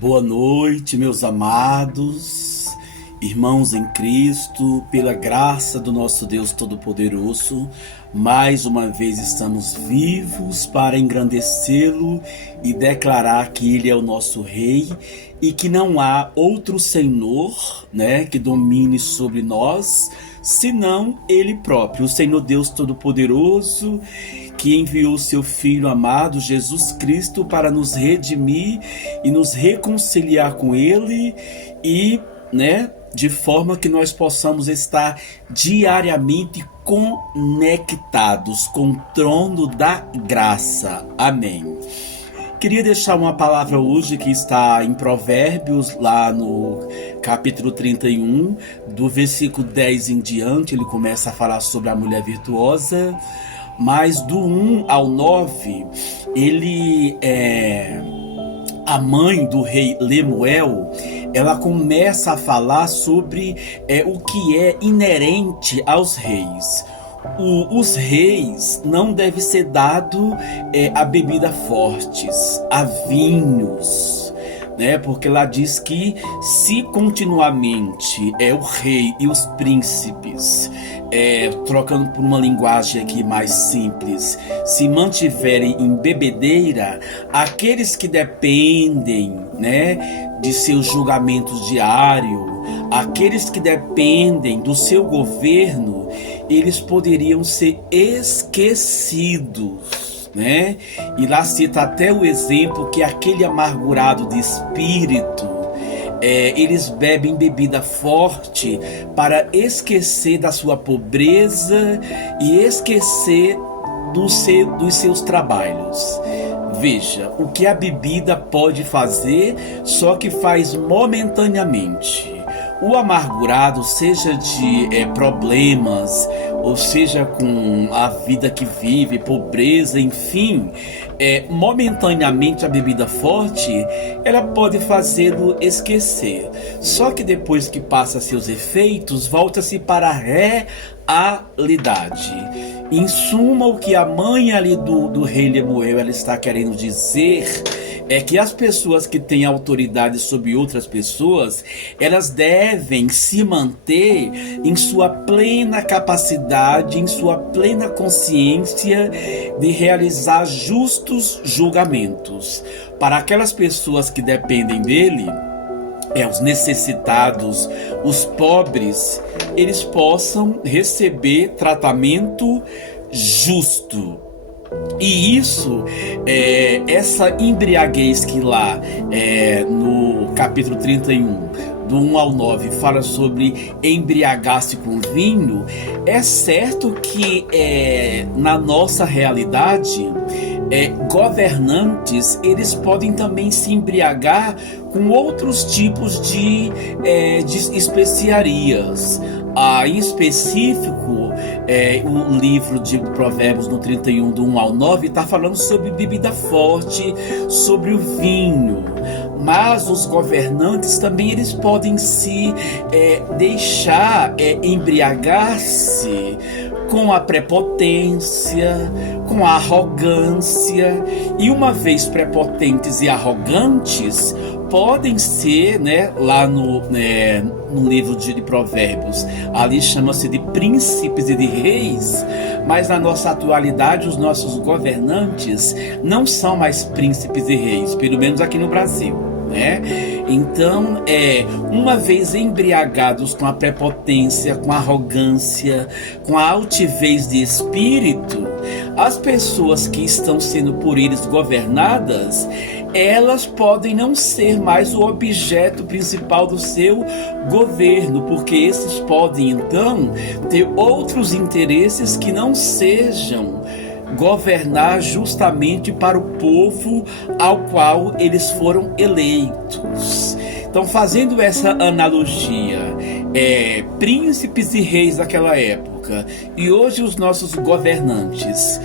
Boa noite, meus amados, irmãos em Cristo, pela graça do nosso Deus Todo-Poderoso, mais uma vez estamos vivos para engrandecê-lo e declarar que Ele é o nosso Rei e que não há outro Senhor, que domine sobre nós, senão Ele próprio, o Senhor Deus Todo-Poderoso, que enviou seu Filho amado, Jesus Cristo, para nos redimir e nos reconciliar com Ele e, de forma que nós possamos estar diariamente conectados com o trono da graça. Amém. Queria deixar uma palavra hoje que está em Provérbios, lá no capítulo 31, do versículo 10 em diante. Ele começa a falar sobre a mulher virtuosa, mas do 1 ao 9, a mãe do rei Lemuel, ela começa a falar sobre o que é inerente aos reis. Os reis não devem ser dados a bebidas fortes, a vinhos, porque ela diz que se continuamente o rei e os príncipes, trocando por uma linguagem aqui mais simples, se mantiverem em bebedeira, aqueles que dependem, de seus julgamentos diários, aqueles que dependem do seu governo, eles poderiam ser esquecidos, E lá cita até o exemplo que aquele amargurado de espírito, eles bebem bebida forte para esquecer da sua pobreza e esquecer dos seus trabalhos. Veja, o que a bebida pode fazer, só que faz momentaneamente. O amargurado, seja de problemas, ou seja com a vida que vive, pobreza, enfim, momentaneamente a bebida forte, ela pode fazê-lo esquecer. Só que depois que passa seus efeitos, volta-se para a realidade. Em suma, o que a mãe ali do rei Lemuel ela está querendo dizer é que as pessoas que têm autoridade sobre outras pessoas, elas devem se manter em sua plena capacidade, em sua plena consciência de realizar justos julgamentos. Para aquelas pessoas que dependem dele, os necessitados, os pobres, eles possam receber tratamento justo. E isso, essa embriaguez que lá no capítulo 31, do 1 ao 9, fala sobre embriagar-se com vinho, é certo que na nossa realidade, governantes, eles podem também se embriagar com outros tipos de especiarias. Em específico, o livro de Provérbios no 31, do 1 ao 9, está falando sobre bebida forte, sobre o vinho. Mas os governantes também eles podem se deixar embriagar-se com a prepotência, com a arrogância. E uma vez prepotentes e arrogantes, podem ser, lá no livro de Provérbios, ali chama-se de príncipes e de reis, mas na nossa atualidade os nossos governantes não são mais príncipes e reis, pelo menos aqui no Brasil. Então, uma vez embriagados com a prepotência, com a arrogância, com a altivez de espírito, as pessoas que estão sendo por eles governadas, elas podem não ser mais o objeto principal do seu governo, porque esses podem então ter outros interesses que não sejam governar justamente para o povo ao qual eles foram eleitos. Então, fazendo essa analogia, príncipes e reis daquela época e hoje os nossos governantes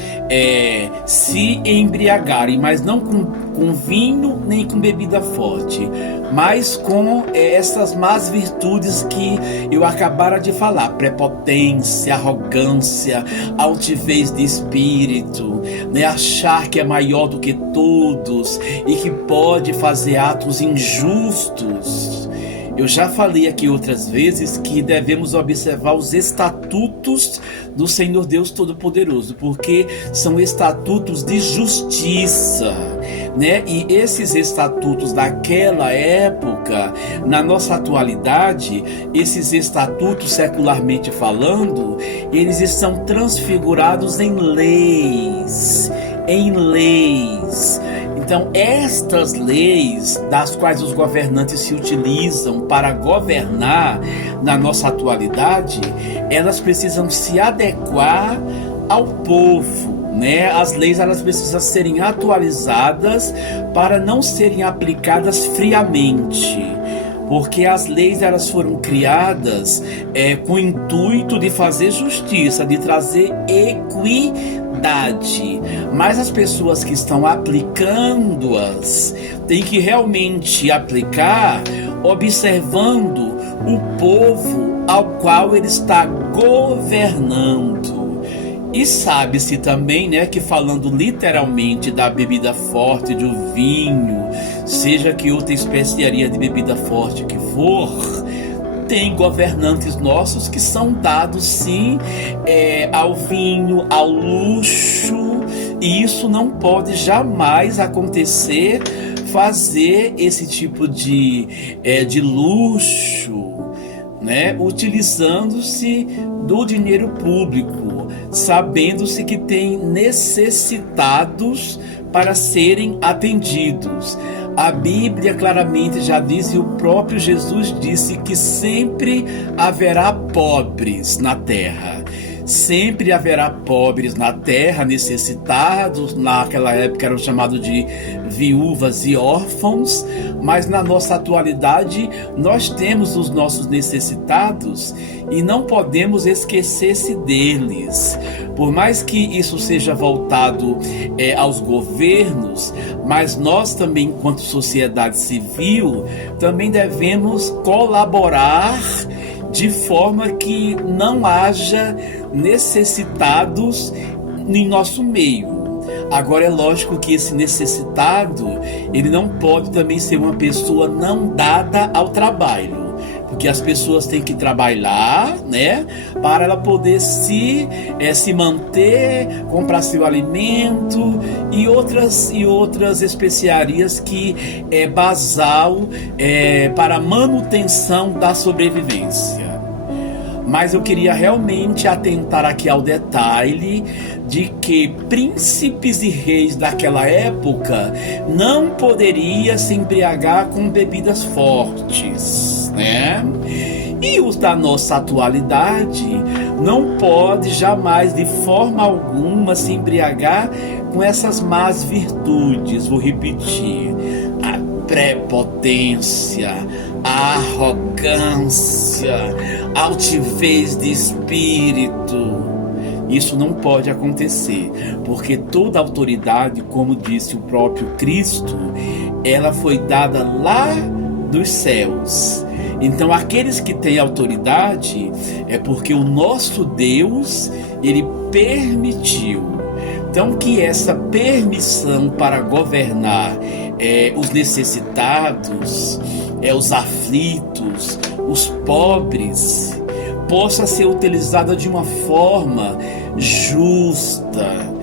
se embriagarem, mas não com com vinho nem com bebida forte, mas com essas más virtudes que eu acabara de falar: prepotência, arrogância, altivez de espírito, né? Achar que é maior do que todos e que pode fazer atos injustos. Eu já falei aqui outras vezes que devemos observar os estatutos do Senhor Deus Todo-Poderoso, porque são estatutos de justiça, né? E esses estatutos daquela época, na nossa atualidade, esses estatutos, secularmente falando, eles estão transfigurados em leis. Então, estas leis, das quais os governantes se utilizam para governar na nossa atualidade, elas precisam se adequar ao povo, né? As leis, elas precisam serem atualizadas para não serem aplicadas friamente, porque as leis, elas foram criadas com o intuito de fazer justiça, de trazer equidade. Mas as pessoas que estão aplicando-as têm que realmente aplicar observando o povo ao qual ele está governando. E sabe-se também, né, que falando literalmente da bebida forte, do vinho, seja que outra especiaria de bebida forte que for, tem governantes nossos que são dados sim ao vinho, ao luxo, e isso não pode jamais acontecer, fazer esse tipo de luxo, né, utilizando-se do dinheiro público, sabendo-se que tem necessitados para serem atendidos. A Bíblia claramente já diz, e o próprio Jesus disse, que sempre haverá pobres na terra. Sempre haverá pobres na terra, necessitados. Naquela época eram chamados de viúvas e órfãos, mas na nossa atualidade nós temos os nossos necessitados e não podemos esquecer-se deles. Por mais que isso seja voltado aos governos, mas nós também, enquanto sociedade civil, também devemos colaborar de forma que não haja necessitados em nosso meio. Agora é lógico que esse necessitado, ele não pode também ser uma pessoa não dada ao trabalho, porque as pessoas têm que trabalhar, né, para ela poder se manter, comprar seu alimento e outras especiarias que é basal para a manutenção da sobrevivência. Mas eu queria realmente atentar aqui ao detalhe de que príncipes e reis daquela época não poderiam se embriagar com bebidas fortes, né? E os da nossa atualidade não pode jamais, de forma alguma, se embriagar com essas más virtudes. Vou repetir: a prepotência, a arrogância, a altivez de espírito. Isso não pode acontecer, porque toda autoridade, como disse o próprio Cristo, ela foi dada lá dos céus. Então, aqueles que têm autoridade é porque o nosso Deus, ele permitiu. Então, que essa permissão para governar os necessitados, os aflitos, os pobres, possa ser utilizada de uma forma justa,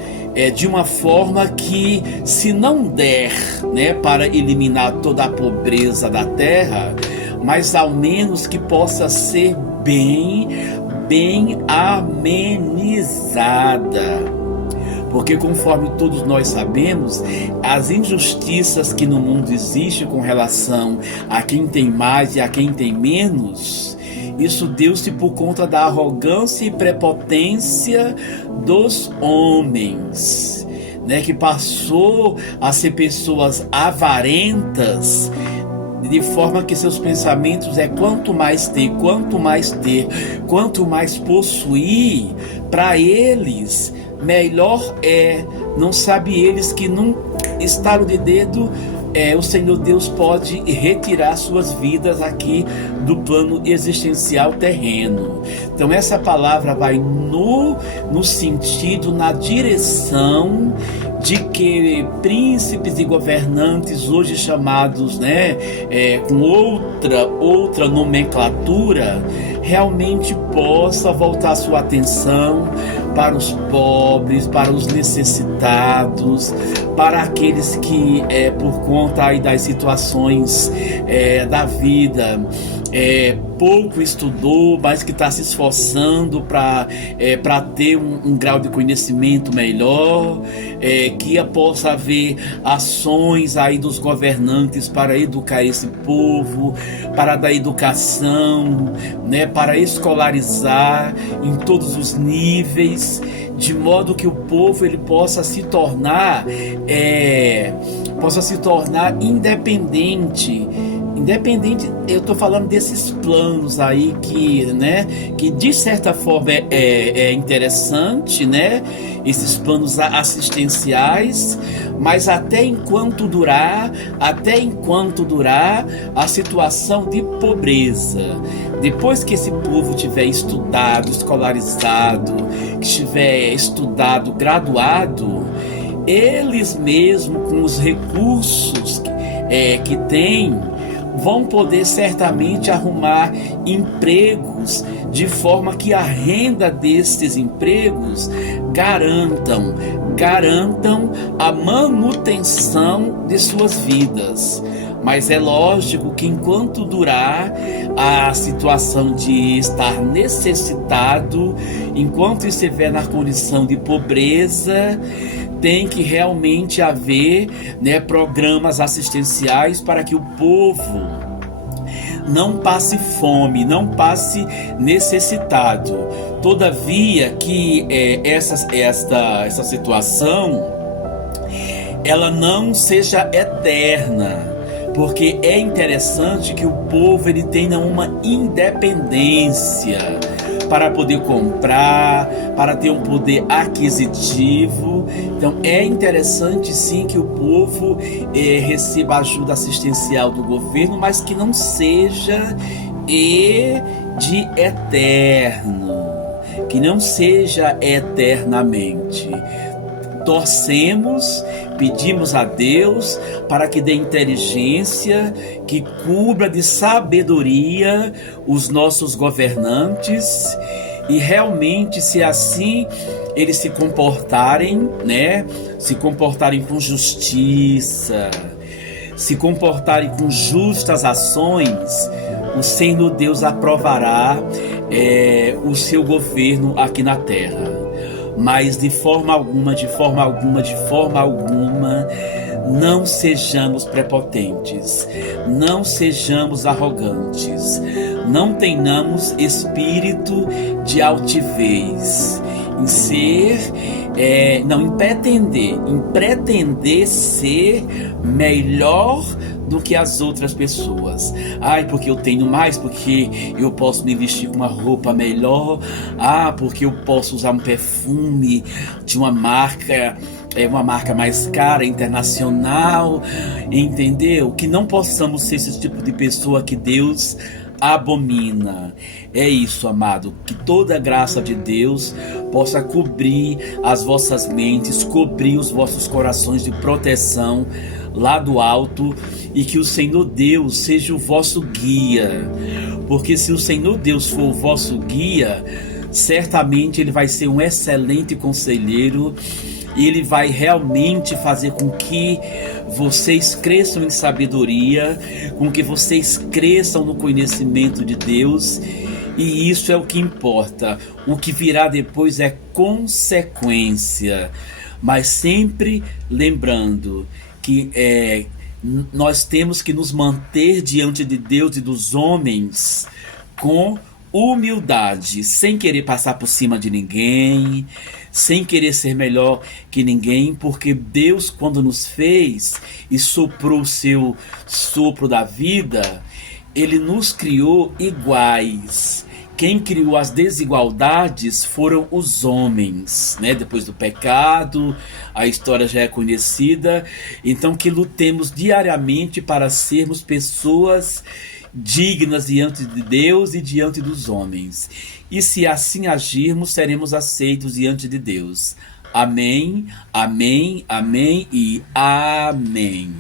de uma forma que, se não der, né, para eliminar toda a pobreza da terra, mas ao menos que possa ser bem amenizada. Porque, conforme todos nós sabemos, as injustiças que no mundo existem com relação a quem tem mais e a quem tem menos, isso deu-se por conta da arrogância e prepotência dos homens, né, que passou a ser pessoas avarentas, de forma que seus pensamentos quanto mais ter, quanto mais possuir, para eles melhor é. Não sabe eles que estalo de dedo, o Senhor Deus pode retirar suas vidas aqui do plano existencial terreno. Então essa palavra vai no sentido, na direção de que príncipes e governantes hoje chamados, com outra nomenclatura, realmente possa voltar sua atenção para os pobres, para os necessitados, para aqueles que por conta aí das situações da vida pouco estudou, mas que está se esforçando para ter um grau de conhecimento melhor, que possa haver ações aí dos governantes para educar esse povo, para dar educação, para escolarizar em todos os níveis, de modo que o povo ele possa se tornar independente. Eu estou falando desses planos aí que de certa forma é interessante, esses planos assistenciais, mas até enquanto durar a situação de pobreza. Depois que esse povo tiver estudado, escolarizado, que tiver estudado, graduado, eles mesmos, com os recursos que têm, vão poder certamente arrumar empregos de forma que a renda destes empregos garantam a manutenção de suas vidas. Mas é lógico que enquanto durar a situação de estar necessitado, enquanto estiver na condição de pobreza, tem que realmente haver programas assistenciais para que o povo não passe fome, não passe necessitado. Todavia que essa situação ela não seja eterna, porque é interessante que o povo ele tenha uma independência para poder comprar, para ter um poder aquisitivo. Então é interessante sim que o povo receba ajuda assistencial do governo, mas que não seja de eterno, que não seja eternamente. Torcemos, pedimos a Deus para que dê inteligência, que cubra de sabedoria os nossos governantes, e realmente, se assim eles se comportarem, se comportarem com justiça, se comportarem com justas ações, o Senhor Deus aprovará o seu governo aqui na terra. Mas de forma alguma, não sejamos prepotentes, não sejamos arrogantes, não tenhamos espírito de altivez, em pretender ser melhor do que as outras pessoas. Porque eu tenho mais, porque eu posso me vestir com uma roupa melhor, porque eu posso usar um perfume de uma marca mais cara, internacional, entendeu? Que não possamos ser esse tipo de pessoa que Deus abomina. É isso, amado, que toda a graça de Deus possa cobrir as vossas mentes, cobrir os vossos corações de proteção lá do alto, e que o Senhor Deus seja o vosso guia, porque se o Senhor Deus for o vosso guia, certamente Ele vai ser um excelente conselheiro, e Ele vai realmente fazer com que vocês cresçam em sabedoria, com que vocês cresçam no conhecimento de Deus, e isso é o que importa. O que virá depois é consequência, mas sempre lembrando que nós temos que nos manter diante de Deus e dos homens com humildade, sem querer passar por cima de ninguém, sem querer ser melhor que ninguém, porque Deus, quando nos fez e soprou o seu sopro da vida, Ele nos criou iguais. quem criou as desigualdades foram os homens, né? Depois do pecado, a história já é conhecida. Então que lutemos diariamente para sermos pessoas dignas diante de Deus e diante dos homens. E se assim agirmos, seremos aceitos diante de Deus. Amém, amém, amém e amém.